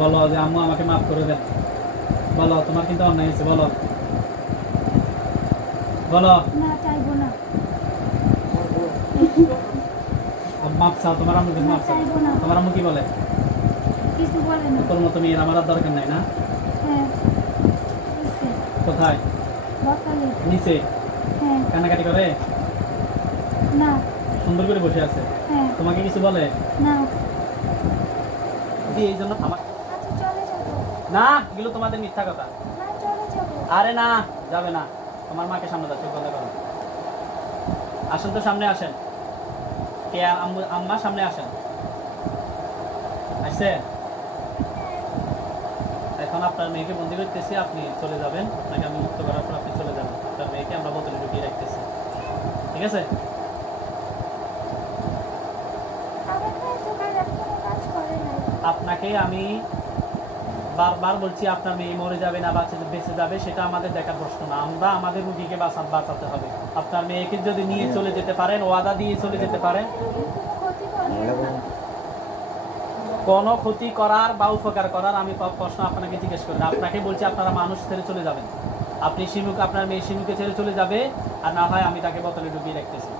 বলো যে আম্মু আমাকে মাফ করে দেন, বলো তোমার কিন্তু অন্যায় হয়েছে, বলো বলো। না চাইবো না, মাপ চাও, তোমার আম্মু কিন্তু মাপ চাও। চাইবো না। তোমার আম্মু কি বলে? কিছু বলে না। তোর মতো মেয়ের আমার আর দরকার নাই না? হ্যাঁ নিচে কোথায়? বকালে। নিচে হ্যাঁ কান্নাকাটি করে? না। সুন্দর করে বসে আছে? হ্যাঁ তোমাকে কিছু বলে না। এই জন্য আমার আচ্ছা চলে যাবো। না, এগুলো তোমাদের মিথ্যা কথা। না চলে যাবো। আরে না, যাবে না। তোমার মাকে সামনে দাও, চোখ বন্ধ করো। আসেন তো, সামনে আসেন। কে আম্মু আম্মা সামনে আসেন। আসছে? এখন আপনার মেয়েকে বন্দি করতেছি, আপনি চলে যাবেন। আপনাকে আমি মুক্ত করার পর আপনি চলে যাবেন। আপনার মেয়েকে আমরা বোতলে ঢুকিয়ে রাখতেছি, ঠিক আছে? আমার মেয়ে তো কোনো কাজ করে নাই। আপনাকে আমি বারবার বলছি, আপনার মেয়ে মরে যাবে না বেঁচে যাবে সেটা আমাদের দেখার প্রশ্ন না। আমরা আমাদের রুগীকে বাঁচাতে হবে। আপনার মেয়েকে যদি নিয়ে চলে যেতে পারেন, ওয়াদা দিয়ে চলে যেতে পারেন, কোনো ক্ষতি করার বা উপকার করার আমি প্রশ্ন আপনাকে জিজ্ঞেস করি। আপনাকে বলছি আপনারা মানুষ ছেড়ে চলে যাবেন। আপনি শিমুকে, আপনার মেয়ে শিমুকে ছেড়ে চলে যাবে, আর না হয় আমি তাকে বোতলে ঢুকিয়ে রাখতেছি।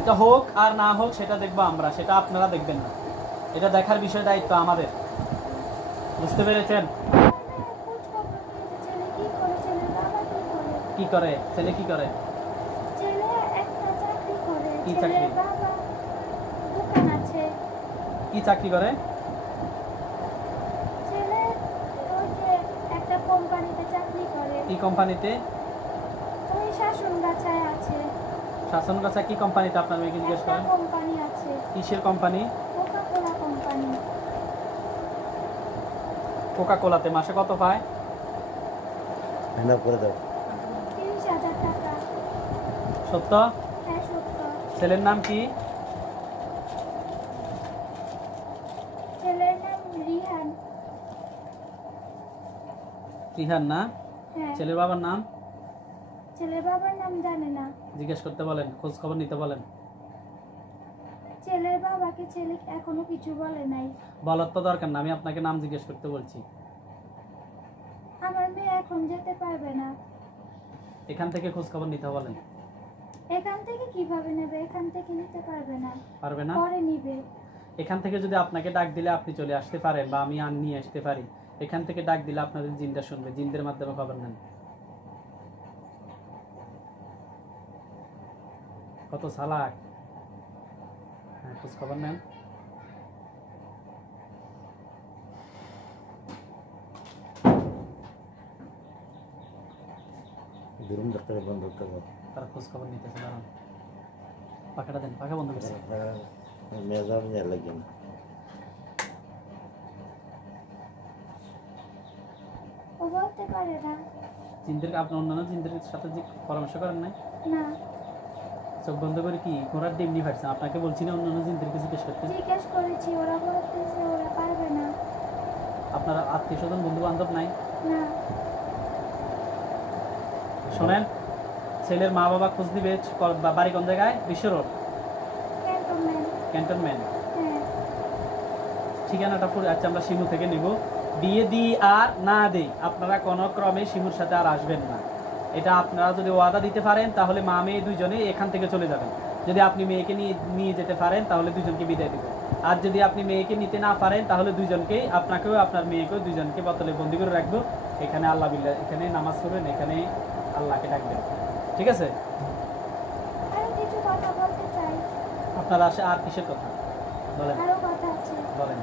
এটা হোক আর না হোক সেটা দেখবো আমরা, সেটা আপনারা দেখবেন না। এটা দেখার বিষয়, দায়িত্ব আমাদের। বুঝতে পেরেছেন? কি করে ছেলে? কি করে? কি চাকরি? কি চাকরি করে? কি কোম্পানিতে? শাসনগাছা কি কোম্পানিতে? আপনার মেয়েকে জিজ্ঞেস করেন। কিসের কোম্পানি? কোকা কোলাতে। মাসে কত পায়? করে দাও। 30,000 টাকা। সত্য? হ্যাঁ সত্য। ছেলের নাম কি? ছেলের নাম রিহান। রিহান না? হ্যাঁ। ছেলের বাবার নাম? ছেলের বাবার নাম জানে না। জিজ্ঞেস করতে বলেন, খোঁজ খবর নিতে বলেন। ছেলের বাবাকে ছেলে এখনো কিছু বলে নাই। বলার তো দরকার না, আমি আপনাকে নাম জিজ্ঞেস করতে বলছি। আমার মেয়ে এখন যেতে পারবে না। এখান থেকে খোঁজ খবর নিতে বলেন। এখান থেকে কিভাবে নেবে? এখান থেকে নিতে পারবে না। পারবে না? পরে নিবে। এখান থেকে যদি আপনাকে ডাক দিলে আপনি চলে আসতে পারেন, বা আমি নিয়ে আসতে পারি। এখান থেকে ডাক দিলে আপনাদের জিনটা শুনবে, জিনদের মাধ্যমে খবর নেন। কত চালাক! হ্যাঁ, খোঁজ খবর নেন। তারা খোঁজ খবর নিতেছে। দাঁড়ান, পাখাটা দেন। পাখা বন্ধ করছে। ও বলতে পারে না। জিনদের, আপনি অন্যান্য জিনদের সাথে পরামর্শ করেন নাই? না। চোখ বন্ধ করে কি ঘোড়ার ডিম নিয়ে ফাটছেন? আপনাকে বলছি না অন্যান্য জিনদেরকে জিজ্ঞেস করতে? জিজ্ঞেস করেছি, ওরা বলতেছে ওরা পারবে না। আপনার আত্মীয় স্বজন বন্ধু বান্ধব নাই? না। শোনেন, ছেলের মা বাবা খোঁজ দিবে। বাড়ি কোন জায়গায়? বিশ্ব রোড, ক্যান্টনমেন্ট। হ্যাঁ। ঠিকানাটা পুরো। আচ্ছা, আমরা শিমু থেকে নিব। বিয়ে দিই আর না দেই, আপনারা কোনো ক্রমে শিমুর সাথে আর আসবেন না। এটা আপনারা যদি ওয়াদা দিতে পারেন তাহলে মা মেয়ে দুইজনে এখান থেকে চলে যাবেন। যদি আপনি মেয়েকে নিয়ে যেতে পারেন তাহলে দুজনকে বিদায় দেবেন। আর যদি আপনি মেয়েকে নিতে না পারেন তাহলে দুজনকেই, আপনাকেও আপনার মেয়েকেও দুজনকে বোতলে বন্দি করে রাখবো। এখানে আল্লাহ বিল্লাহ, এখানে নামাজ পড়বেন, এখানে আল্লাহকে ডাকবেন, ঠিক আছে? আরো কিছু কথা বলতে চাই। আপনার আসে আর কিসের কথা বলেন? আরো কথা আছে। বলেন।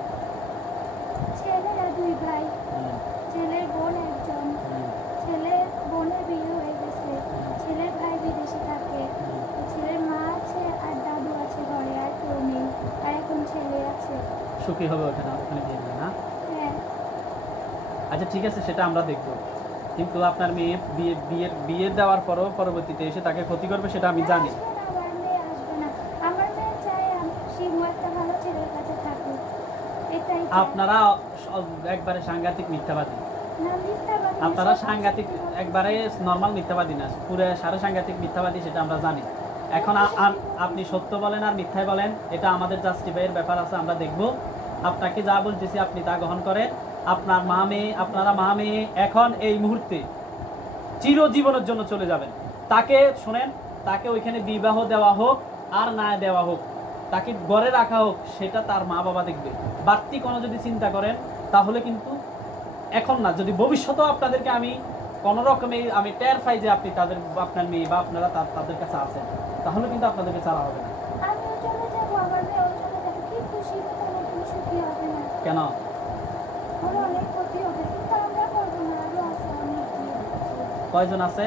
ছেলেরা 2 ভাই। ছেলের বোন একজন। ছেলের বোনের বিয়ে হয়ে গেছে। ছেলের ভাই বিদেশে থাকে। ছেলের মা আছে আর দাদু আছে ঘরে, আর কেউ নেই। আর এখন ছেলে আছে। সুখী হবে ওখানে বিয়ে দিলে না? হ্যাঁ। আচ্ছা ঠিক আছে, সেটা আমরা দেখব। কিন্তু আপনার মেয়ে বিয়ে দেওয়ার পরও পরবর্তীতে এসে তাকে ক্ষতি করবে, সেটা আমি জানি। আমার মেয়ে আসবে না। আমার মেয়ে চায় শিমু একটা ভালো ছেলের কাছে থাকুক, এটাই চায়। আপনারা একবারে সাংঘাতিক মিথ্যাবাদী। না মিথ্যাবাদী, আপনারা সাংঘাতিক, একবারে নর্মাল মিথ্যাবাদী না, পুরো সারা সাংঘাতিক মিথ্যাবাদী, সেটা আমরা জানি। এখন আপনি সত্য বলেন আর মিথ্যাই বলেন, এটা আমাদের জাস্টিফাইয়ের ব্যাপার আছে, আমরা দেখব। আপনাকে যা বলতেছি আপনি তা গ্রহণ করেন। আপনার মা মেয়ে, আপনারা মা মেয়ে এখন এই মুহূর্তে চিরজীবনের জন্য চলে যাবেন। তাকে শোনেন, তাকে ওইখানে বিবাহ দেওয়া হোক আর না দেওয়া হোক, তাকে ঘরে রাখা হোক, সেটা তার মা বাবা দেখবে। বাড়তি কোনো যদি চিন্তা করেন তাহলে কিন্তু এখন না, যদি ভবিষ্যতেও আপনাদেরকে আমি কোনো রকমে আমি টের পাই যে আপনি তাদের, আপনার মেয়ে বা আপনারা তাদের কাছে আছেন, তাহলে কিন্তু আপনাদেরকে ছাড়া হবে না। আমিও চলে যাবো, আমার মেয়েও চলে যাবে, কি খুশি তাহলে তুমি সুখী হবে না? কেন? ওর অনেক ক্ষতি হবে, কিন্তু আমরা করবো না, আরো আছে অনেক জিন কয়জন আছে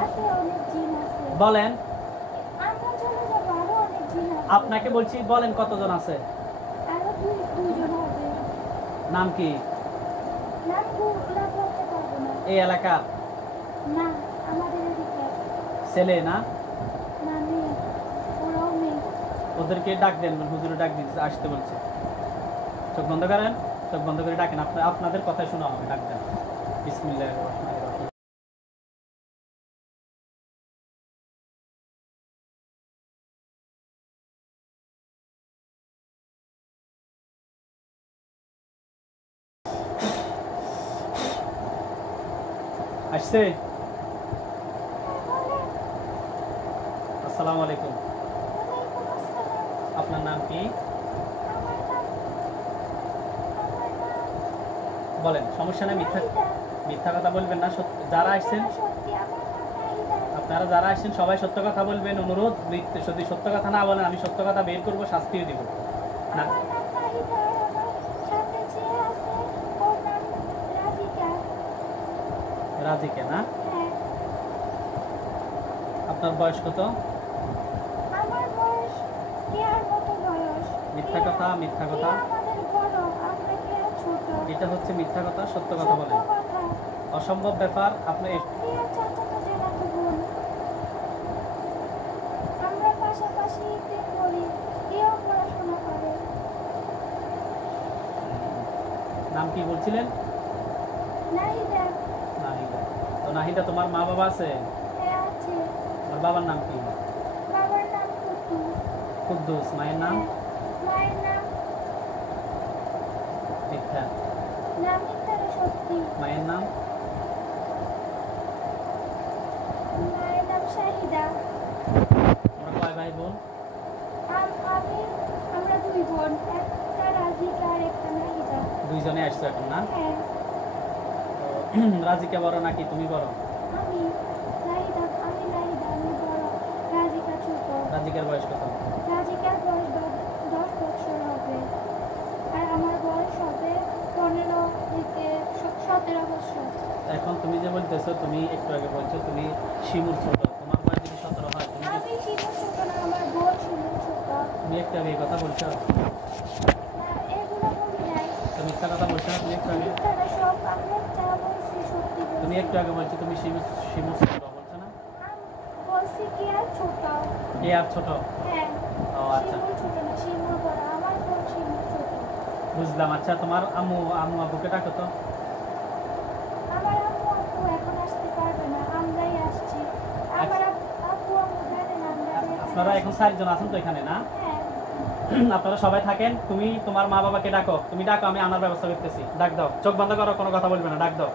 আছে, অনেক জিন আছে। বলেন? আমরা চলে যাবো, আরো অনেক জিন আছে। আপনাকে বলছি বলেন কতজন আছে? আরো দুইজন হবে। নাম কি? নাম গুলা বলতে পারবো না। এই এলাকার না, আমাদের এদিকে ছেলে না? না, মেয়ে, ওরাও মেয়ে। ওদেরকে ডাক দেন, হুজুরে ডাক দিন, আসতে বলছে। চোখ বন্ধ করেন, চোখ বন্ধ করে ডাকেন, আপনাদের কথাই শোনা হবে, ডাক দেন। বিসমিল্লাহির রহমানির রহিম। আসছে? আসসালামু আলাইকুম। ওয়ালাইকুম আসসালাম। আপনার নাম কি? আমার নাম বলেন, সমস্যা নেই, মিথ্যা নাহিদা। মিথ্যা কথা বলবেন না। যারা আসছেন, সত্যি আমার নাম নাহিদা। আপনারা যারা আসছেন সবাই সত্য কথা বলবেন, অনুরোধ। যদি সত্য কথা না বলেন আমি সত্য কথা বের করবো, শাস্তিও দিব না। আমার নাম নাহিদা, আর আমার সাথে যে আছে ওর নাম রাজিকা। রাজিকে না? হ্যাঁ, আপনার বয়স কত? আমার বয়স কেয়ার মতো বয়স। মিথ্যা কথা, মিথ্যা কথা। কেয়া আমাদের বড়, আমরা কেয়া ছোট। এটা হচ্ছে মিথ্যা কথা, সত্য কথা সত্য বলেন। কথা। অসম্ভব ব্যাপার। আপনি কেয়া চাচাতো জেলাতো বোন। আমরা পাশাপাশি পড়ি, কেউ পড়াশোনা করে। নাম কি বলছিলেন? নাহিদা। নাহিদা। তো নাহিদা, তোমার মা বাবা আছে? হ্যাঁ, আছে। তোমার বাবার নাম কি? বাবার নাম কুদ্দুস। কুদ্দুস। মায়ের নাম? হ্যাঁ, মায়ের নাম মিথ্যা। নাম মিথ্যা না, সত্যি। মায়ের নাম? মায়ের নাম শাহিদা। তোমরা কয় ভাই বোন? আমরা দুই বোন, একটা রাজিকা আর একটা নাহিদা। দুইজনে আসছো এখন না? হ্যাঁ, তো রাজিকা বড় নাকি তুমি বড়? আমি নাহিদা, আমি বড়, রাজিকা ছোট। রাজিকার বয়স কত? রাজিকার বয়স 10 বছর হবে, আর আমার বয়স হবে 15 থেকে 17 বছর। এখন তুমি যে বলতেছো, তুমি একটু আগে বলছো তুমি শিমুর ছোট, তোমার বয়স যদি 17 হয়, আমি শিমুর ছোট না, আমার বোন শিমুর ছোট। তুমি একটু আগে এই কথা বলছো, এগুলো বলি নাই। তো মিথ্যা কথা বলছো না তুমি একটু আগে? মিথ্যা না, সব আমরা যা বলছি সত্যি বলছি। তুমি একটু আগে বলছো তুমি শিমুর ছোট বলছো না? আমি বলছি কি আর ছোট। এ আর ছোট? হ্যাঁ, ও আচ্ছা, শিমুর ছোট না, শিমুর বড়, আমার বোন শিমুর ছোট। বুঝলাম। আচ্ছা, তোমার আম্মু আব্বুকে ডাকো তো। আমার আব্বু এখন আসতে পারবে না, আমরাই আসছি। আমার আব্বু জানে না আমরা যে আপনারা এখন 4 জন আছেন তো এখানে না? হ্যাঁ, আপনারা সবাই থাকেন। তুমি তোমার মা বাবাকে ডাকো, তুমি ডাকো, আমি আনার ব্যবস্থা করতেছি। ডাক দাও, চোখ বন্ধ করো, কোনো কথা বলবে না, ডাক দাও।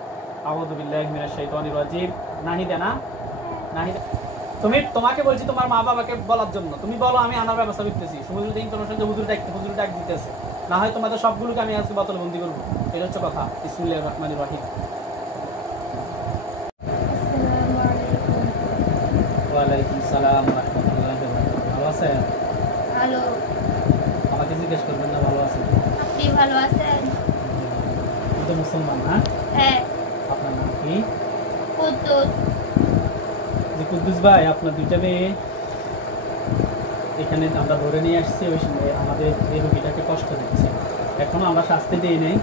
আউযু বিল্লাহি মিনাশ শাইতানির রাজিম। নাহিদা না? নাহিদা, তোমাকে বলছি তোমার মা বাবাকে বলার জন্য, তুমি বলো আমি আনার ব্যবস্থা করতেছি। হুজুর ইনফরমেশন যে হুজুর ডাক দিতেছে, না হয় তোমাদের সবগুলোকে আমি আজকে বোতলবন্দি করবো। এটা হচ্ছে কথা। বিসমিল্লাহির রহমানির রহিম। আসসালামু আলাইকুম। ওয়ালাইকুম সালাম ওয়া রাহমাতুল্লাহি ওয়া বারাকাতুহু। ভালো আছেন? হ্যালো, আমাকে জিজ্ঞেস করবেন না ভালো আছেন? আপনি ভালো আছেন? আমি তো মুসলমান না? হ্যাঁ, আপনার নাম কি? কুদ্দুস। যে কুদ্দুস ভাই, আপনার দুইটা মেয়ে এখানে আমরা ধরে নিয়ে আসছি, ওই সময় আমাদের এই রোগীটাকে কষ্ট দিচ্ছে। এখনো আমরা শাস্তি দিই নাই,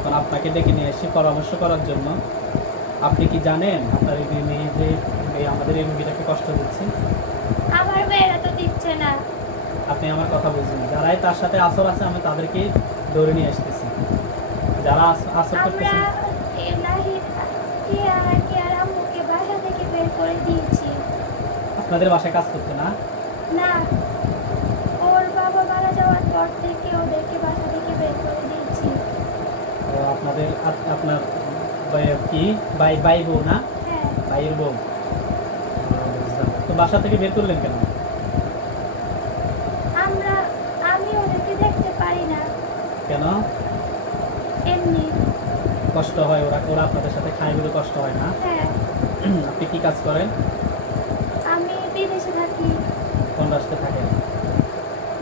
কারণ আপনাকে ডেকে নিয়ে আসছি পরামর্শ করার জন্য। আপনি কি জানেন আপনার এই মেয়ে যে আমাদের এই রোগীটাকে কষ্ট দিচ্ছে? আমার মেয়েরা তো দিচ্ছে না। আপনি আমার কথা বুঝুন। যারাই তার সাথে আসর আছে আমি তাদেরকে ধরে নিয়ে আসতেছি। যারা আসর আমরা করতেছে, নাহিদ, কেয়ার আম্মুকে বাসা থেকে বের করে দিয়েছি। আপনাদের বাসায় কাজ করতে না? না, ওর বাবা মারা যাওয়ার পর থেকে ওদেরকে বাসা থেকে বের করে দিয়েছি। তো আপনার কি ভাই বউ না? হ্যাঁ, ভাইয়ের বউ। বুঝলাম। তো বাসা থেকে বের করলেন কেন? আমি ওদেরকে দেখতে পারি না, কেন? এমনি। কষ্ট হয়, ওরা আপনাদের সাথে খায় বলে কষ্ট হয় না? হ্যাঁ, আপনি কি কাজ করেন? আমি বিদেশে থাকি, কোন রাষ্ট্রে থাকেন?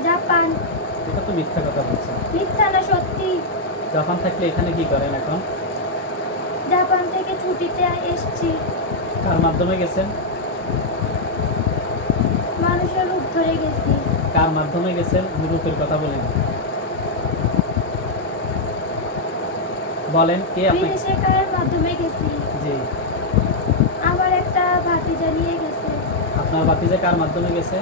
জাপান। এটা তো মিথ্যা কথা বলছেন। মিথ্যা না, সত্যি। জাপান থাকলে এখানে কি করেন এখন? জাপান থেকে ছুটিতে এসেছি। কার মাধ্যমে গেছেন? মানুষের রূপ ধরে গেছি। কার মাধ্যমে গেছেন? রূপের কথা বলেন, বলেন কে আপনাকে? বিদেশে কারের মাধ্যমে গেছি। জি। আমার একটা ভাতিজা নিয়ে গেছে। আপনার ভাতিজা কার মাধ্যমে গেছে?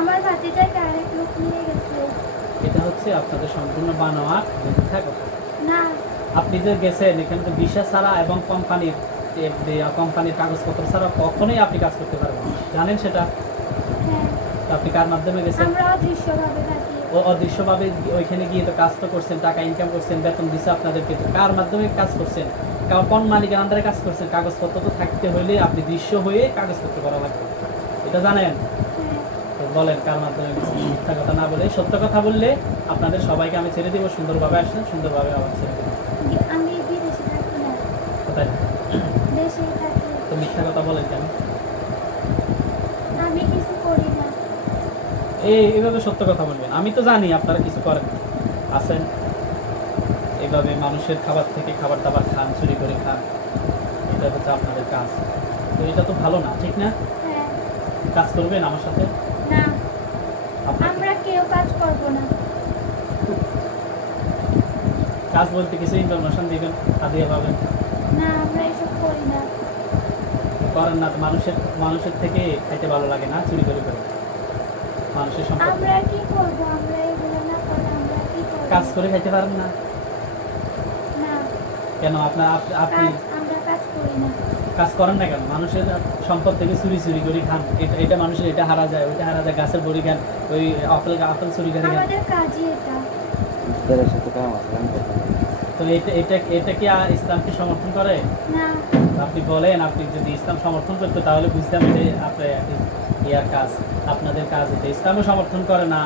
আমার ভাতিজাকে আরেক লোক নিয়ে গেছে। এটা হচ্ছে আপনাদের সম্পূর্ণ বানোয়াট মিথ্যা কথা। না, আপনি যে গেছেন এখানে তো ভিসা ছাড়া এবং কোম্পানির কাগজপত্র ছাড়া কখনোই আপনি কাজ করতে পারবেন না, জানেন সেটা? হ্যাঁ, তো আপনি কার মাধ্যমে গেছেন? আমরা অদৃশ্যভাবে থাকি। ও অদৃশ্যভাবে ওইখানে গিয়ে তো কাজ তো করছেন, টাকা ইনকাম করছেন, বেতন দিচ্ছে আপনাদেরকে। তো কার মাধ্যমে কাজ করছেন? কোন মালিকের আন্ডারে কাজ করছেন? কাগজপত্র তো থাকতে হইলে আপনি দৃশ্য হয়ে কাগজপত্র করা লাগবে, এটা জানেন? হ্যাঁ, তো বলেন কার মাধ্যমে গেছেন? মিথ্যা কথা না বলে সত্য কথা বললে আপনাদের সবাইকে আমি ছেড়ে দিব। সুন্দরভাবে আসেন, সুন্দরভাবে আবার ছেড়ে দেবো। আমি বিদেশে থাকি না, কোথায়? দেশেই থাকি। তো মিথ্যা কথা বলেন কেন? আমি কিছু করি না। এইভাবে সত্য কথা বলবেন। আমি তো জানি আপনারা কিছু করেন না। আছেন এইভাবে মানুষের খাবার থেকে খাবার দাবার খান, চুরি করে খান, এটা হচ্ছে আপনাদের কাজ। তো এটা তো ভালো না, ঠিক না? হ্যাঁ, কাজ করবেন আমার সাথে? না, আপনার আমরা কেউ কাজ করব না। কাজ বলতে কিছু ইনফরমেশন দিবেন, হাদিয়া পাবেন। না, আমরা এসব করি না। করেন না তো মানুষের থেকে খাইতে ভালো লাগে না? চুরি করে করে মানুষের সম্পদ আমরা কি করব? আমরা এগুলো না করে আমরা কি করব? কাজ করে খাইতে পারেন না না, কেন? আপনি আমরা কাজ করি না। কাজ করেন না কেন? মানুষের সম্পদ থেকে চুরি করে খান। এটা মানুষের এটা হারা যায়, ওইটা হারা যায়, গাছের বড়ি খান, ওই আপেল চুরি করে খান। আমাদের কাজই এটা। তো এটা কি ইসলামকে সমর্থন করে? না, আপনি বলেন, আপনি যদি ইসলাম সমর্থন করতে তাহলে বুঝতাম এটা আপনার ইয়ার কাজ, আপনাদের কাজ এটা। ইসলামও সমর্থন করে না,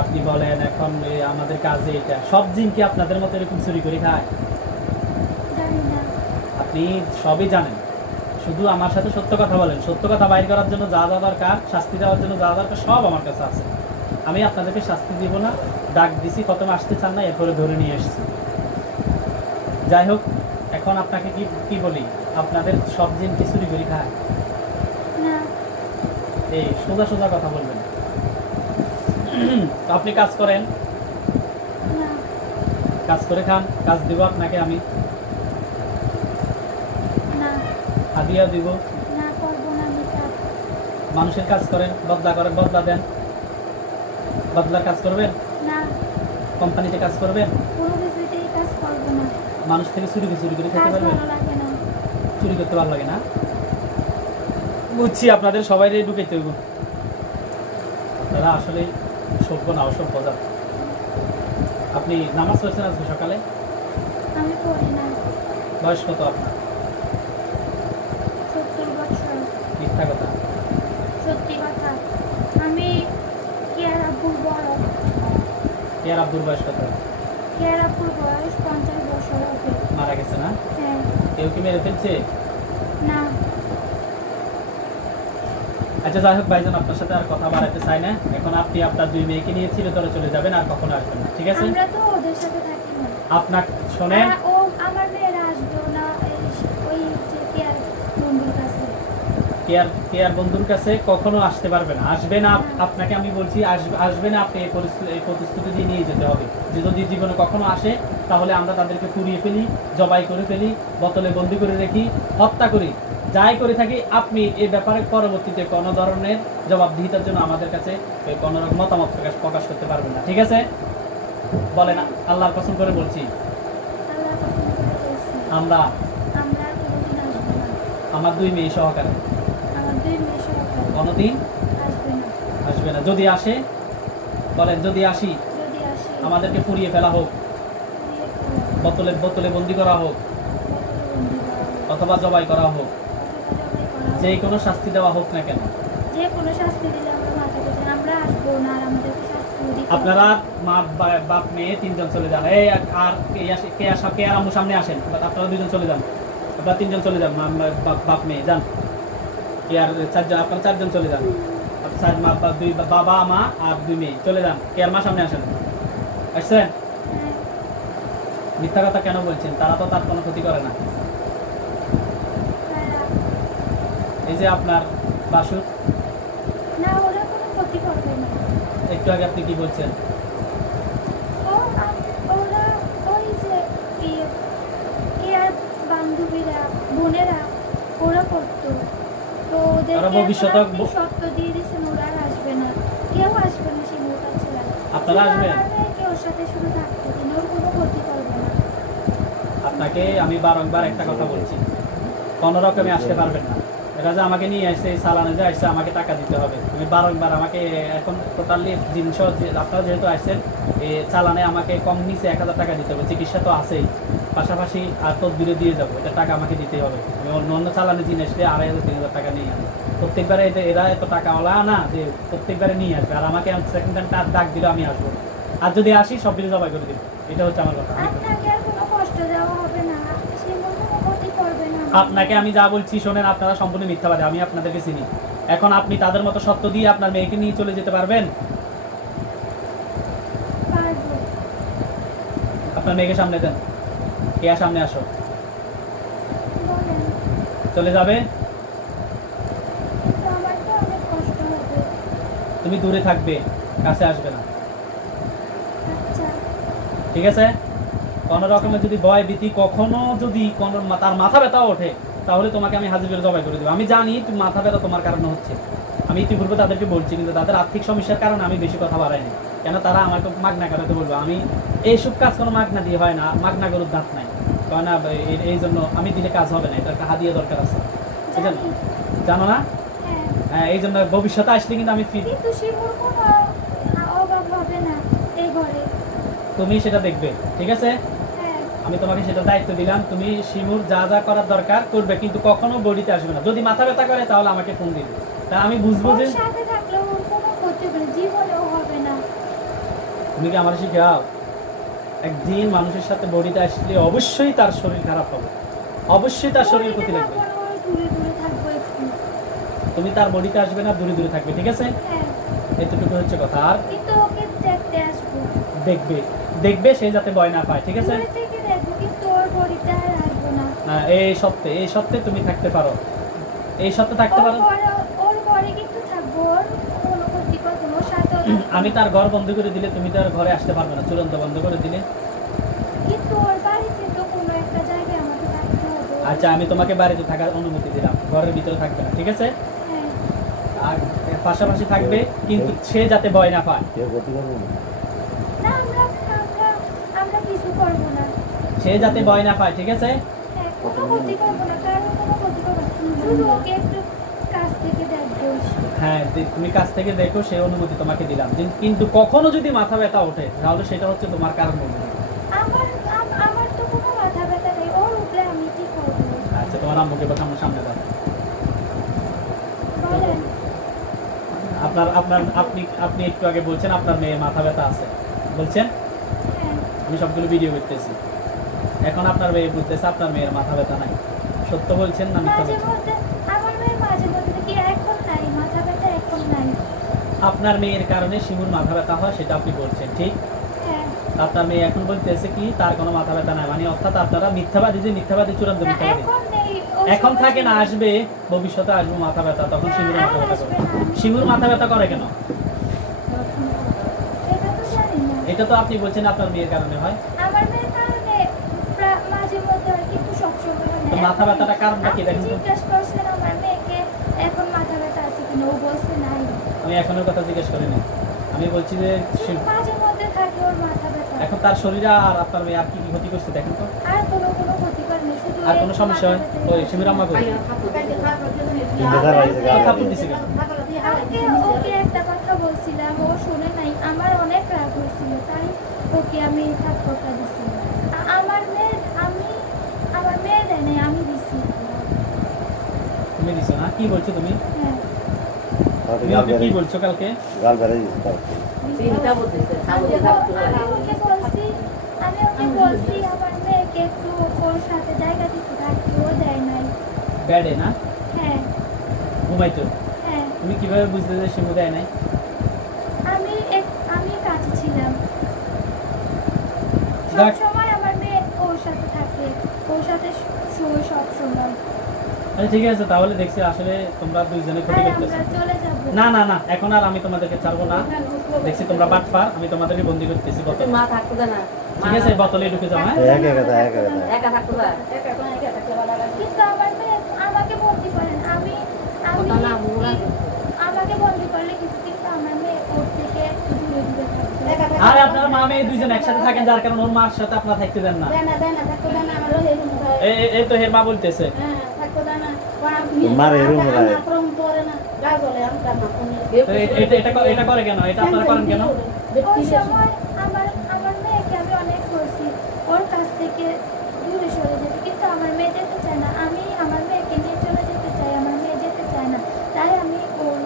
আপনি বলেন এখন আমাদের কাজে এটা। সব জিন কি আপনাদের মতো এরকম চুরি করে খায়? জানি না। আপনি সবই জানেন, শুধু আমার সাথে সত্য কথা বলেন। সত্য কথা বাইর করার জন্য যা যা দরকার, শাস্তি দেওয়ার জন্য যা দরকার সব আমার কাছে আছে। আমি আপনাদেরকে শাস্তি দিব না। ডাক দিছি, প্রথমে আসতে চান না, এরপরে ধরে নিয়ে এসেছি। যাই হোক, এখন আপনাকে কি বলি, আপনাদের সব জিন কি চুরি করে খায়? না, এই সোজা কথা বলবেন। তো আপনি কাজ করেন, না, কাজ করে খান, কাজ দিব আপনাকে আমি, না, হাদিয়া দিব। না, করব না আমি কাজ। মানুষের কাজ করেন, বদলা করেন, বদলা দেন, বদলার কাজ করবেন, না, কোম্পানিতে কাজ করবেন, কোনো কিছুতেই কাজ করব না। মানুষ থেকে চুরি করে খেতে কাজ পারবেন? ভালো লাগে না। চুরি করতে ভালো লাগে না? বুঝছি, আপনাদের সবাই ঢুকাইতে হইব। আপনারা আসলে সভ্য না অসভ্য জাত। আপনি নামাজ পড়ছেন আজকে সকালে? আমি পড়ি না। বয়স কত আপনার? 70 বছর। মিথ্যা কথা। সত্যি কথা। আমি কেয়ার আব্বুর বড়। কেয়ার আব্দুর বয়স কত? কেয়ার আব্বুর বয়স 50 বছর হবে। মারা গেছে না? হ্যাঁ। কেউ কি মেরে ফেলছে? না। আচ্ছা, যাই হোক ভাইজান, আপনার সাথে আর কথা বাড়াতে চাই না। এখন আপনি আপনার 2 মেয়েকে নিয়ে চিরতরে চলে যাবেন, আর কখনো আসবেন না, ঠিক আছে? আমরা তো ওদের সাথে থাকি না। আপনার শোনেন, ও আমার মেয়েরা আসবেও না ওই যে কেয়ার বন্ধুর কাছে। কেয়ার বন্ধুর কাছে কখনো আসতে পারবে না, আসবে না। আপনাকে আমি বলছি আসবে না। আপনি এই প্রতিশ্রুতি দিয়ে নিয়ে যেতে হবে যে যদি জীবনে কখনো আসে তাহলে আমরা তাদেরকে পুড়িয়ে ফেলি, জবাই করে ফেলি, বোতলে বন্দি করে রেখি, হত্যা করি, যাই করে থাকি। আপনি এই ব্যাপারে পরবর্তীতে কোনো ধরনের জবাবদিহিতার জন্য আমাদের কাছে কোনো রকম মতামত প্রকাশ করতে পারবেন না, ঠিক আছে? বলেন, আল্লাহর কসম করে বলছি, আল্লাহর কসম করে বলছি, আমরা আমরা আর কোনোদিন আসবো না। আমার 2 মেয়ে সহকারে আমার 2 মেয়ে কোনোদিন আসবে না। আসবে না। যদি আসে বলেন, যদি আসি যদি আসে আমাদেরকে পুড়িয়ে ফেলা হোক, পুড়িয়ে ফেলা, বোতলে বোতলে বন্দি করা হোক, বোতলে বন্দি করা হোক, অথবা জবাই করা হোক, অথবা জবাই করা হোক, যে কোনো শাস্তি দেওয়া হোক না কেন, যে কোনো শাস্তি দিলে আমরা মাথা পেতে না, আমরা আসবো না আর আমাদেরকে শাস্তি দিতে হবে। আপনারা মা বাপ মেয়ে 3 জন চলে যান। এই আর কে আর আম্মু সামনে আসেন, আপনারা 2 জন চলে যান, আপনারা 3 জন চলে যান, বাপ মেয়ে যান। কে আর 4 জন, আপনারা 4 জন চলে যান। দুই বাবা মা আর 2 মেয়ে চলে যান। কে আর মা সামনে আসেন। আসছেন? হ্যাঁ, মিথ্যা কথা কেন বলছেন? তারা তো তার কোনো ক্ষতি করে না। তারা এই যে আপনার বাসুর, না, ওরা কোনো ক্ষতি করবে না। একটু আগে আপনি কি বলছেন? ওরা ওই যে আর বান্ধবীরা বোনেরা ওরা করতো, তো ওরা ওদেরকে ভবিষ্যতে এখন আপনি সত্য দিয়ে দিয়েছেন, ওরা আর আসবে না, কেউ আসবে না শিমুর কাছে আর। আপনারা শুধু আসবেন? আমার মেয়েকে ওর সাথে শুধু থাকতে দিন, ওর কোনো ক্ষতি করবে না। আপনাকে আমি বারংবার একটা কথা বলছি, কোনো রকমে আসতে পারবেন না। এটা যে আমাকে নিয়ে আসছে, এই সালানে যে আসছে, আমাকে টাকা দিতে হবে। তুমি বারংবার আমাকে এখন টোটালি জিনিস, আপনারা যেহেতু আসছেন এই চালানে আমাকে কম নিচে 1000 টাকা দিতে হবে। চিকিৎসা তো আছেই, পাশাপাশি আর তদবিরে দিয়ে যাবো, এটা টাকা আমাকে দিতেই হবে। আমি অন্য অন্য চালানে জিনিস দিয়ে 2500-3000 টাকা নিয়ে আসবো। প্রত্যেকবারে এরা এত টাকাওয়ালা না যে প্রত্যেকবারে নিয়ে আসবে, আর আমাকে সেকেন্ড টাইম ডাক দিলে আমি আসবো। আর যদি আসি সব কিছু জবাই করে দিব। এটা হচ্ছে আমার কথা। আপনাকে আর কোনো কষ্ট দেওয়া হবে না, শিমুর কোনো ক্ষতি করবে না। আপনাকে আমি যা বলছি শোনেন, আপনারা সম্পূর্ণ মিথ্যাবাদী, আমি আপনাদেরকে চিনি। এখন আপনি তাদের মতো সত্য দিয়ে আপনার মেয়েকে নিয়ে চলে যেতে পারবেন? পারবো। আপনার মেয়েকে সামনে দেন। কে সামনে আসো, বলেন, চলে যাবে। কিন্তু আমার তো অনেক কষ্ট হবে। তুমি দূরে থাকবে, কাছে আসবে না, আচ্ছা, ঠিক আছে? কোনো রকমের যদি ভয় ভীতি কখনো যদি কোনো তার মাথা ব্যথা ওঠে, তাহলে তোমাকে আমি হাজির করে জবাই করে দেবো। আমি জানি তুমি মাথা ব্যথা তোমার কারণে হচ্ছে, আমি ইতিপূর্বে তাদেরকে বলছি, কিন্তু তাদের আর্থিক সমস্যার কারণে আমি বেশি কথা বাড়াইনি। কেন তারা আমাকে মাগনা করাতে বলবো? আমি এইসব কাজ কোনো মাগনা দিয়ে হয় না, মাগনা গরুর দাঁত নাই, কয় না। এই জন্য আমি দিলে কাজ হবে না, এটা একটা হাদিয়া দরকার আছে, বুঝলেন? জানি। জানো না? হ্যাঁ, হ্যাঁ, এই জন্য ভবিষ্যতে আসলে কিন্তু আমি কিন্তু শিমুর কোনো অভাব হবে না এই ঘরে। তুমি সেটা দেখবে, ঠিক আছে? হ্যাঁ, আমি তোমাকে সেটা দায়িত্ব দিলাম, তুমি শিমুর যা যা করার দরকার করবে, কিন্তু কখনো বডিতে আসবে না। যদি মাথা ব্যথা করে তাহলে আমাকে ফোন দিবে, তা আমি বুঝবো ওর যে সাথে থাকলেও ওর কোনো ক্ষতি হবে না, জীবনেও হবে না। তুমি কি আমার শিখাও। একদিন মানুষের সাথে বডিতে আসলে অবশ্যই তার শরীর খারাপ হবে, অবশ্যই তার শরীর ক্ষতি লাগবে। থাকবো না, ওই দূরে দূরে থাকবো একটু। তুমি তার বডিতে আসবে না, দূরে দূরে থাকবে, ঠিক আছে? হ্যাঁ, এতটুকু হচ্ছে কথা। আর কিন্তু ওকে দেখতে আসবো, দেখবে, দেখবে সে যাতে ভয় না পায়, ঠিক আছে? দূরে থেকে দেখবো, কিন্তু ওর বড়িতে আর আসবো না। এই সপ্তাহে তুমি থাকতে পারো, এই সপ্তাহে থাকতে পারো। ওর ঘরে কিন্তু থাকবো, ওর কোনো ক্ষতি করবো না, ওর সাথেও থাকবো। আমি তার ঘর বন্ধ করে দিলে তুমি তার ঘরে আসতে পারবে না, চূড়ান্ত বন্ধ করে দিলে। কিন্তু ওর বাড়িতে তো কোনো একটা জায়গায় আমাকে থাকতে হবে। আচ্ছা, আমি তোমাকে বাড়িতে থাকার অনুমতি দিলাম, ঘরের ভিতরে থাকবে না, ঠিক আছে? হ্যাঁ, আর পাশাপাশি থাকবে, কিন্তু সে যাতে ভয় না পায়, না, আমরা কিছু করবো না। সে যাতে ভয় না পায়, ঠিক আছে? হ্যাঁ, কোনো ক্ষতি করবো না, কারণ কোনো ক্ষতি করবো না, শুধু ওকে একটু কাছ থেকে দেখবো। হ্যাঁ, তুমি কাছ থেকে দেখো, সেই অনুমতি তোমাকে দিলাম। কিন্তু কখনো যদি মাথা ব্যথা ওঠে তাহলে সেটা হচ্ছে তোমার কারণ বলবো। আমার তো কোনো মাথা ব্যথা নেই, ওর উঠলে আমি কি করবো? আচ্ছা, তোমার আম্মুকে আমার সামনে দাও। বলেন, আপনি একটু আগে বলছেন আপনার মেয়ের মাথা ব্যথা আছে, বলছেন। হ্যাঁ, আমি সবগুলো ভিডিও করতেছি। এখন আপনার মেয়ে বলতেছে আপনার মেয়ের মাথা ব্যথা নাই। সত্য বলছেন না মিথ্যা মাঝে বলছেন? মধ্যে আমার মেয়ে মাঝে মধ্যে কি এখন নাই, মাথা ব্যথা এখন নাই। আপনার মেয়ের কারণে শিমুর মাথা ব্যথা হয় সেটা আপনি বলছেন, ঠিক? হ্যাঁ, আপনার মেয়ে এখন বলতেছে কি তার কোনো মাথা ব্যথা নাই, মানে অর্থাৎ আপনারা মিথ্যাবাদী, যে মিথ্যাবাদী, চূড়ান্ত না, মিথ্যাবাদী। এখন নেই, ওই এখন সময় থাকে না, ছিল। আসবে, ভবিষ্যতে আসবে মাথা ব্যথা, তখন না, শিমুর মাথা আর ব্যথা আসবে করে। না। শিমুর মাথা ব্যথা করে কেন? এটা তো জানি না। এটা তো আপনি বলছেন আপনার মেয়ের কারণে হয়। আমার মেয়ের কারণে মাঝে মধ্যে হয়, কিন্তু সবসময় হয় না। তো মাথা ব্যথাটার কারণটা কি আপনি দেখেন তো? জিজ্ঞেস করছেন আমার মেয়েকে এখন মাথা ব্যথা আছে কিনা, ও বলছে নাই। আমি এখনো কথা জিজ্ঞেস করিনি, আমি বলছি যে মাঝে মধ্যে থাকে ওর মাথা ব্যথা। এখন তার শরীরে আর আপনার মেয়ে আর কি কি ক্ষতি করছে দেখেন তো। আর কোনো ক্ষতি করেনি, শুধু আর কোনো একটু সমস্যা হয়? মাথা ব্যথা। ওই শিমির আম্মা কই? আর কাপড় দিছে কেন? ওকে ওকে একটা কথা বলছিলাম, ও শুনে নাই, আমার অনেক রাগ হয়েছিল, তাই ওকে আমি থাপ্পড়টা দিছি। আমার মেয়ে দেয় নাই, আমি দিছি। তুমি দিছো না? কি বলছো তুমি? হ্যাঁ তুমি ওকে কি বলছো কালকে? গাল বেড়ে দিচ্ছে তার আমি ওকে বলছি আমার মেয়েকে একটু ওর সাথে জায়গা দিতে, থাকতে ও দেয় নাই। ব্যাডে না? হ্যাঁ ঘুমাইতো? হ্যাঁ তুমি কিভাবে বুঝতে যে শিমু দেয় নাই? আমি কাছে ছিলাম, দেখ। সবসময় আমার মেয়ে ওর সাথে থাকে, ওর সাথে শোয় সব সময়। আচ্ছা ঠিক আছে, তাহলে দেখছি আসলে তোমরা দুইজনে ক্ষতি আর করতেছো। আমরা চলে যাব। না না না, এখন আর আমি তোমাদেরকে ছাড়বো না। দেখছি তোমরা বাটপার, আমি তোমাদেরকে বন্দি করতেছি বোতলে। মা থাকতো না, ঠিক আছে, বোতলে ঢুকে যাও। হ্যাঁ একা একা একা একা একা থাকতো না। কিন্তু আমার মেয়ে আমাকে বন্দি করেন, আমি কথা না বুঝা। আমাকে বন্দি করলে কিছু, কিন্তু আমার মেয়ে ওর থেকে দূরে দূরে থাকবে। আরে আপনারা মা মেয়ে দুইজন একসাথে থাকেন, যার কারণে ওর মার সাথে আপনারা থাকতে দেন না। এই তো হের মা বলতেছে। তোমার এরকম রায়। তো এটা করে কেন? এটা আপনারা করেন কেন? ওই সময় আমার মেয়েকে আমি অনেক করছি ওর কাছ থেকে দূরে সরে যেতে, কিন্তু আমার মেয়ে যেতে চায় না। আমি আমার মেয়েকে নিয়ে চলে যেতে চাই, আমার মেয়ে যেতে চায় না, তাই আমি ওর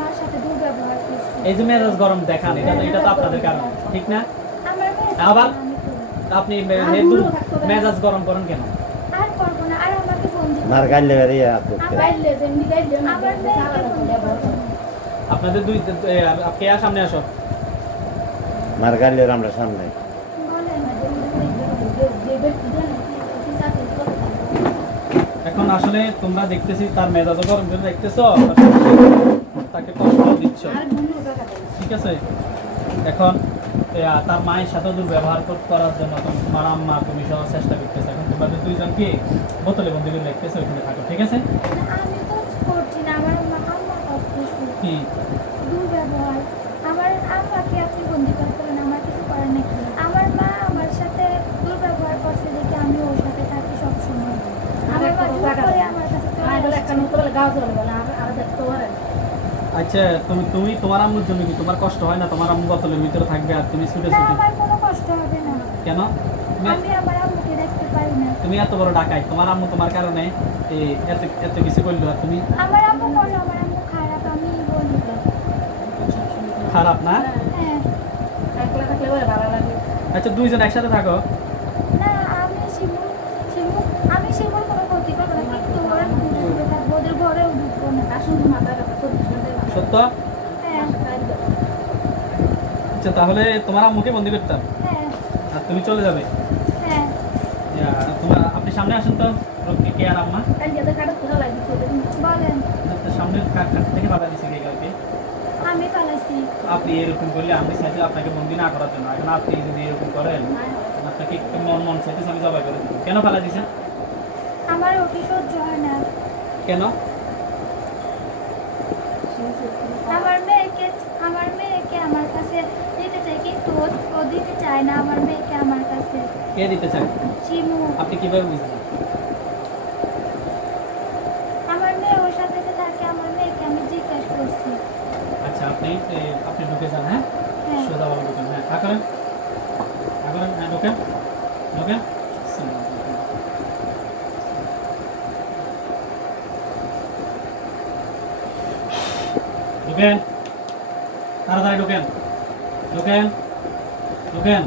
মার সাথে দুর্ব্যবহার করছি। এই যে মেজাজ গরম দেখান, এটা তো আপনাদের কারণ, ঠিক না? আমার মেয়ে আবার? আমি করবো। আপনি মেজাজ গরম করেন কেন? আর করবো না, আর আমাকে বন্দি মার গাইলে বেরিয়ে আসছে আমার মেয়েকে বন্দি করবো না। আপনাদের দুই কে সামনে আসো। মার গাইলে আমরা সামনে বলেন এখন আসলে তোমরা দেখতেছি তার মেজাজ গরম করে দেখতেছো, তাকে কষ্ট দিচ্ছ, ঠিক আছে? এখন তার মায়ের সাথে দুর্ব্যবহার করার জন্য তোমার আম্মা তুমি সহ চেষ্টা করতেছে। এখন তোমাদের দুইজনকে বোতলে বন্দি করে দেখতেছে, ওইখানে থাকো, ঠিক আছে? আমি তো করছি না, আমার আম্মা করতেছে কি দুর্ব্যবহার। আমার আম্মাকে আপনি বন্দি করে ফেলেন, আমার কিছু করার নেই। আমার মা আমার সাথে দুর্ব্যবহার করছে দেখে আমি ওর সাথে থাকি সবসময়। আমার মা জোর করে আমার কাছে চলে আসছে। আচ্ছা, তুমি তোমার আম্মুর জন্য কি তোমার কষ্ট হয় না? তোমার আম্মু বোতলের ভিতরে থাকবে আর তুমি ছুটে না, ছুটে আমার কোনো কষ্ট হবে না, কেন? আমি আমার আম্মুকে দেখতে পারি না। তুমি এত বড় ডাকাই, তোমার আম্মু তোমার কারণে এত কিছু করলো, আর তুমি আমার আম্মু করলো, আমার আম্মু খারাপ, আমি বলি খারাপ না? হ্যাঁ। আচ্ছা দুইজন একসাথে থাকো। না, আমি শিমুর কোনো ক্ষতি করবো না, কিন্তু ওরা দূরে দূরে থাকবো, ওদের ঘরেও ঢুকবো না। সত্য? হ্যাঁ আচ্ছা তাহলে তোমার আম্মুকে বন্দি করতাম হ্যাঁ আর তুমি চলে যাবে। হ্যাঁ। তোমার আপনি সামনে আসেন তো, কে আর আম্মা? বলেন। আপনার সামনে কাঠ থেকে বাধা দিচ্ছে কে কালকে? আমি পালাইছি। আপনি এরকম করলে আমি চাইছি আপনাকে বন্দি না করার জন্য। এখন আপনি যদি এরকম করেন, আপনাকে মন চাইতেছে আমি জবাই করে দেবো। কেন ফালা দিছেন? আমার ওকে সহ্য হয় না। কেন? আমার মেয়েকে আমার কাছে দিতে চাই, কিন্তু ও দিতে চায় না আমার মেয়েকে আমার কাছে। কে দিতে চান? শিমু। আপনি কিভাবে বুঝলেন? আমার মেয়ে ওর সাথে থাকে, আমার মেয়েকে আমি জিজ্ঞাসা করছি। আচ্ছা আপনি ঢুকে যান। হ্যাঁ হ্যাঁ। সোজা বাবু ঢুকেন। হ্যাঁ করেন হ্যাঁ ঢুকেন ঢুকেন ঢুকেন তাড়াতাড়ি ঢুকেন ঢুকেন ঢুকেন।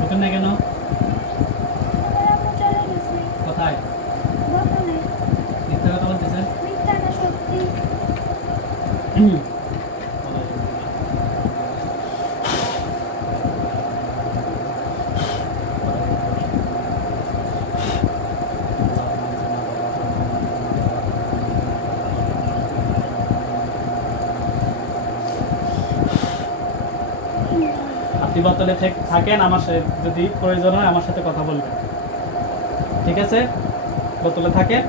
ঢুকেন না কেন? আমার আম্মু চলে গেছে। কোথায়? বোতলে বোতলে থাকেন আমার সাথে, যদি প্রয়োজন হয় আমার সাথে কথা বলবেন, ঠিক আছে? বোতলে থাকেন,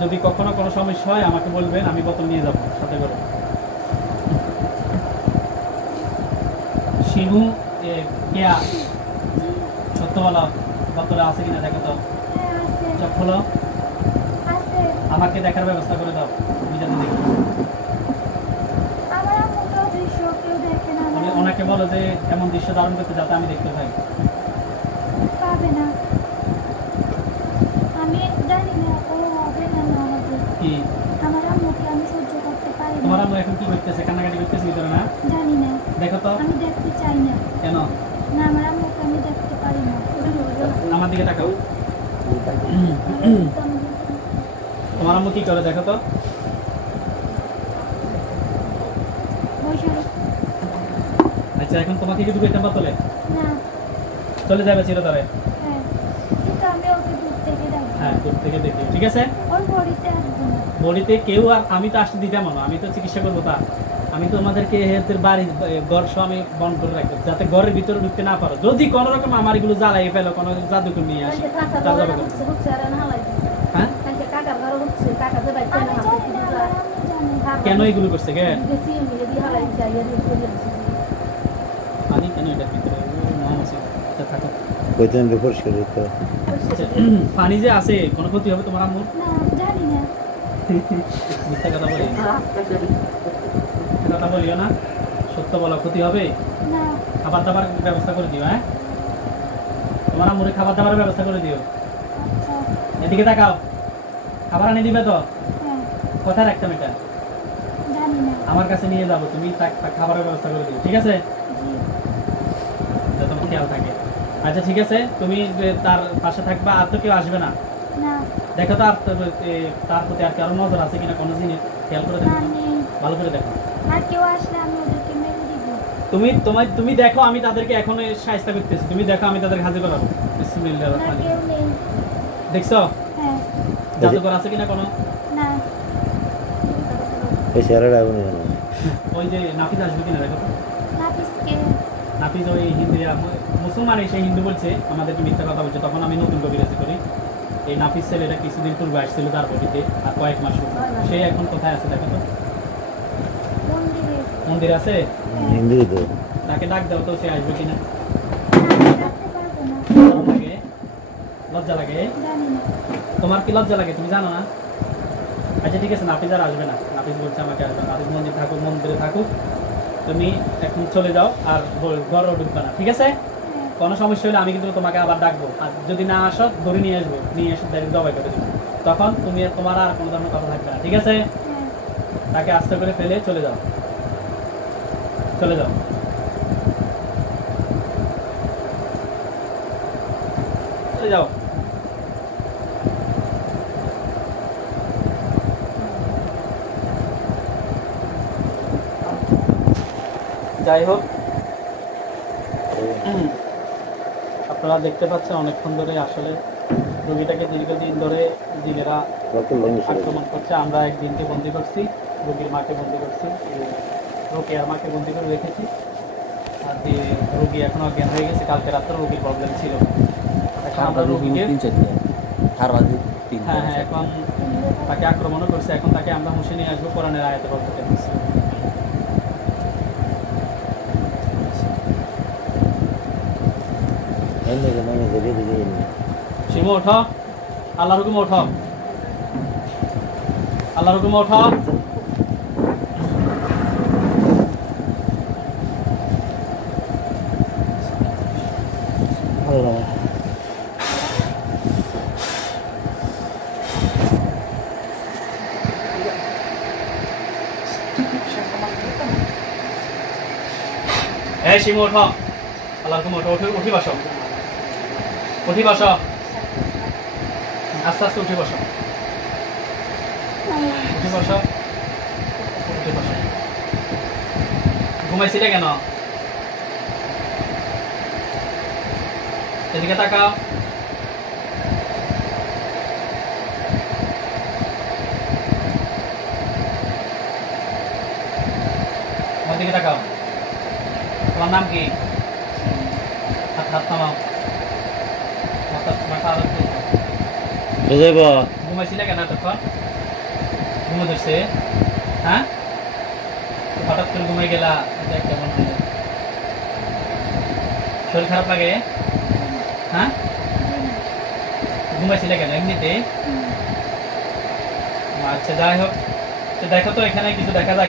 যদি কখনো কোনো সমস্যা হয় আমাকে বলবেন, আমি বোতল নিয়ে যাব সাথে করে। শিমু কেয়া জি, সত্য বলো, বোতলে আছে কিনা দেখো তো। হ্যাঁ আছে, চোখ খোলো, আছে। আমাকে দেখার ব্যবস্থা করে দাও, আমি যাতে দেখি। আমার আম্মু তো দৃশ্য কেউ দেখে না, আমার আম্মু ওনাকে বলো যে এমন দৃশ্য ধারণ করতে যাতে আমি দেখতে পাই। পাবে না। আমি জানি না ও হবে না আমাদের। কি আমার আম্মুকে আমি সহ্য করতে পারি তোমার না, আম্মু এখন কি করতেছে? কান্নাকাটি করতেছে ভিতরে না? জানি না, দেখো তো আমি দেখতে চাই না। কেন? না, আমার আম্মুকে আমি দেখতে পারি না। আমার দিকে তাকাও। আমি তোমার আম্মু কি করে দেখো তো। বসে আচ্ছা এখন তোমাকে কি ঢুকাইতে বোতলে না, চলে যাবে চিরতরে? হ্যাঁ, কিন্তু আমি ওকে দূর থেকে দেখবো। হ্যাঁ, দূর থেকে দেখি, ঠিক আছে? ওর বড়িতে আসবো না। বডিতে কেউ আর আমি তো আসতে দিতাম না, আমি তো চিকিৎসা করবো তা। আমি তোমাদেরকে এদের বাড়ির ঘর সহ আমি বন্ধ করে রাখবো, যাতে ঘরের ভিতরে ঢুকতে না পারো। যদি কোনো রকম আমার এগুলো জ্বালাই ফেলো, কোনো জাদুকর নিয়ে আসে, তা যাবে কোথায়? হ্যাঁ, আমি জানি না, আমার আম্মু জানে। কেন এগুলো করছে? পানি কেন এটার ভিতরে? আচ্ছা থাকো। কইতেন পরিষ্কার হইতো। আচ্ছা, পানি যে আছে কোনো ক্ষতি হবে তোমার আম্মুর? না, জানি না। মিথ্যা কথা বলি, কথা বলিও না, সত্য বলা। ক্ষতি হবে? না, খাবার দাবার ব্যবস্থা করে দিও। হ্যাঁ, তোমার আম্মুরে খাবার দাবারের ব্যবস্থা করে দিও। আচ্ছা, এদিকে তাকাও, খাবার আনি দিবে তো? হ্যাঁ, কোথায় রাখতাম এটা? জানি না। আমার কাছে নিয়ে যাবো, তুমি খাবারের ব্যবস্থা করে দিও, ঠিক আছে? জি, যাতে তোমার খেয়াল থাকে। আচ্ছা ঠিক আছে, তুমি তার পাশে থাকবা, আর তো কেউ আসবে না। না, দেখো তো আর তার প্রতি আর কি আরো নজর আছে কিনা, কোনো জিনিস খেয়াল করে না দেখো, নেই। ভালো করে দেখো। আর কেউ আসলে আমি ওদেরকে মেরে দিব। তুমি দেখো, আমি তাদেরকে এখন সাহায্য করতেছি, তুমি দেখো আমি তাদের হাজির করাবো। বিসমিল্লাহির না, রহমানির কেউ নেই। রহিম। দেখছো হ্যাঁ, জাদুঘর আছে কিনা কোনো? না, ওই চেহারাটা আগুন জানো। ওই যে নাফিজ আসবে কিনা দেখো তো। নাফিসকে নাফিজ ওই হিন্দু মুসলমান, সেই হিন্দু বলছে আমাদেরকে মিথ্যা কথা বলছে। তখন আমি নতুন কবিরাজি করি। এই নাফিস ছেলেটা কিছুদিন পূর্বে আসছিল তার বডিতে, আর কয়েক মাস পূর্বে। সে এখন কোথায় আছে দেখো তো। মন্দিরে। মন্দির আছে? হিন্দু তো। তাকে ডাক দাও তো, সে আসবে কিনা। না, আমি রাখতে পারবো না। কেমন লাগে? লজ্জা লাগে? জানি না। তোমার কি লজ্জা লাগে? তুমি জানো না? আচ্ছা ঠিক আছে, নাফিজ আর আসবে না। নাফিজ বলছে আমাকে আসবে না। নাফিজ মন্দিরে থাকুক। তুমি এখন চলে যাও, আর ঘরে ঢুকবে না, ঠিক আছে? হ্যাঁ, কোনো সমস্যা হলে আমি কিন্তু তোমাকে আবার ডাকবো, আর যদি না আসো ধরে নিয়ে আসবো, নিয়ে এসে ডাইরেক্ট জবাই করে দেবো। তখন তোমার আর কোনো ধরনের কথা থাকবে না, ঠিক আছে? হ্যাঁ, তাকে আস্তে করে ফেলে চলে যাও, চলে যাও। চলে যাও। যাই হোক, আপনারা দেখতে পাচ্ছেন অনেকক্ষণ ধরে আসলে রোগীটাকে দীর্ঘদিন ধরে জিনেরা আক্রমণ করছে। আমরা একদিনকে বন্দি করছি, রোগীর মাকে বন্দি করছি, রোকেয়ার মাকে বন্দি করে রেখেছি। আর যে রোগী এখন অজ্ঞান হয়ে গেছে, কালকে রাত্রে রোগীর প্রবলেম ছিল। এখন আমরা রোগীকে হ্যাঁ এখন তাকে আক্রমণও করছে। এখন তাকে আমরা হুঁশে নিয়ে আসবো কোরআনের আয়াতের বলতে দিচ্ছি। শিমু ওঠো, আল্লাহর হুকুমে ওঠো, আল্লাহর হুকুমে ওঠো। হ্যাঁ শিমু ওঠো, আল্লাহর হুকুমে ওঠো, উঠি বসো, উঠি বসো, আস্তে আস্তে উঠে বসো, উঠে বসো, উঠে বসো। ঘুমাইছিলে কেন? এদিকে তাকাও। ওদিকে তাকাও। তোমার নাম কি? বুঝাইব ঘুমাইছিলে কেন তখন ঘুমো ধরছে হ্যাঁ হঠাৎ করে ঘুমাই গেলা এটা কেমন হলো শরীর খারাপ লাগে হ্যাঁ ঘুমাইছিলে কেন এমনিতে আচ্ছা যাই হোক তো দেখো তো এখানে কিছু দেখা যায়